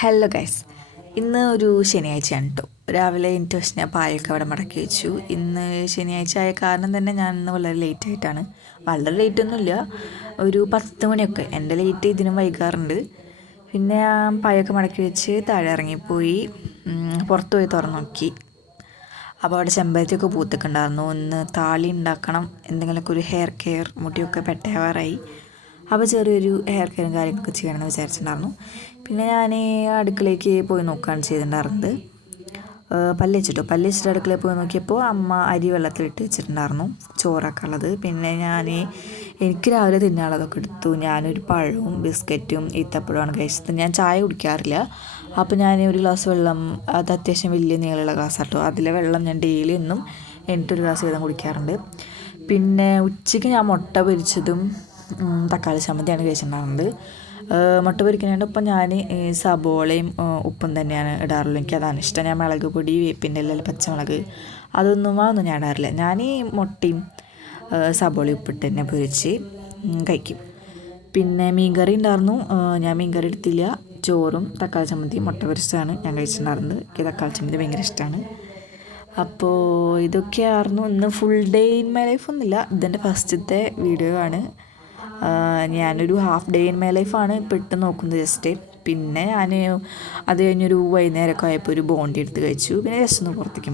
Hello guys, ഇന്ന് ഒരു ശനിയാഴ്ചയാണ് കേട്ടോ. രാവിലെ എനിക്ക് പക്ഷേ ഞാൻ പായൊക്കെ അവിടെ മടക്കി വെച്ചു. ഇന്ന് ശനിയാഴ്ച ആയ കാരണം തന്നെ ഞാൻ ഇന്ന് വളരെ ലേറ്റായിട്ടാണ്. വളരെ ലേറ്റൊന്നുമില്ല, ഒരു 10 മണിയൊക്കെ. എൻ്റെ ലേറ്റ് ഇതിനും വൈകാറുണ്ട്. പിന്നെ ഞാൻ പായൊക്കെ മടക്കി വെച്ച് താഴെ ഇറങ്ങിപ്പോയി, പുറത്ത് പോയി തുറന്നു നോക്കി. അപ്പോൾ അവിടെ ചെമ്പരത്തിയൊക്കെ പൂത്തൊക്കെ ഒന്ന് താളി ഉണ്ടാക്കണം, എന്തെങ്കിലുമൊക്കെ ഒരു ഹെയർ കെയർ, മുടിയൊക്കെ പെട്ടയാവാറായി. അപ്പോൾ ചെറിയൊരു ഹെയർ കെയറും കാര്യങ്ങളൊക്കെ ചെയ്യണമെന്ന് വിചാരിച്ചിട്ടുണ്ടായിരുന്നു. പിന്നെ ഞാൻ അടുക്കളയ്ക്ക് പോയി നോക്കുകയാണ് ചെയ്തിട്ടുണ്ടായിരുന്നത്. പല്ല് വെച്ചിട്ട് അടുക്കളയിൽ പോയി നോക്കിയപ്പോൾ അമ്മ അരി വെള്ളത്തിലിട്ട് വെച്ചിട്ടുണ്ടായിരുന്നു, ചോറൊക്കെ ഉള്ളത്. പിന്നെ എനിക്ക് രാവിലെ തിന്നാനുള്ളതൊക്കെ എടുത്തു. ഞാനൊരു പഴവും ബിസ്ക്കറ്റും ഈത്തപ്പഴമാണ് കഴിച്ചത്. ഞാൻ ചായ കുടിക്കാറില്ല. അപ്പോൾ ഞാൻ ഒരു ഗ്ലാസ് വെള്ളം, അത് അത്യാവശ്യം വലിയ നീളമുള്ള ഗ്ലാസ് കേട്ടോ, അതിലെ വെള്ളം ഞാൻ ഡെയിലി എന്നും 8 ഗ്ലാസ് വീതം കുടിക്കാറുണ്ട്. പിന്നെ ഉച്ചയ്ക്ക് ഞാൻ മുട്ട പൊരിച്ചതും തക്കാളി ചമ്മന്തിയാണ് കഴിച്ചിട്ടുണ്ടായിരുന്നത്. മുട്ട പൊരിക്കുന്നതിൻ്റെ ഒപ്പം ഞാൻ സബോളയും ഉപ്പും തന്നെയാണ് ഇടാറുള്ളൂ. എനിക്കതാണ് ഇഷ്ടം. ഞാൻ മുളക് പൊടി, വേപ്പിൻ്റെ ഇല, പച്ചമുളക് അതൊന്നും ഞാൻ ഇടാറില്ല. ഞാൻ മുട്ടയും സബോളയും ഉപ്പിട്ട് തന്നെ പൊരിച്ച് കഴിക്കും. പിന്നെ മീൻകറി ഉണ്ടായിരുന്നു. ഞാൻ മീൻകറി എടുത്തില്ല. ചോറും തക്കാളി ചമ്മന്തിയും മുട്ട പൊരിച്ചതാണ് ഞാൻ കഴിച്ചിട്ടുണ്ടായിരുന്നത്. എനിക്ക് തക്കാളി ചമ്മന്തി ഭയങ്കര ഇഷ്ടമാണ്. അപ്പോൾ ഇതൊക്കെയായിരുന്നു ഇന്ന്. Full day in my life ഒന്നുമില്ല, ഇതെൻ്റെ ഫസ്റ്റത്തെ വീഡിയോ ആണ്. ഞാനൊരു ഹാഫ് ഡേ ഇൻ മൈ ലൈഫാണ് ഇപ്പോൾ ഇട്ട് നോക്കുന്നത് ജസ്റ്റ്. പിന്നെ ഞാൻ അത് കഴിഞ്ഞൊരു വൈകുന്നേരമൊക്കെ ആയപ്പോൾ ഒരു ബോണ്ടി എടുത്ത് കഴിച്ചു. പിന്നെ ജസ്റ്റ് ഒന്ന് പുറത്തേക്ക്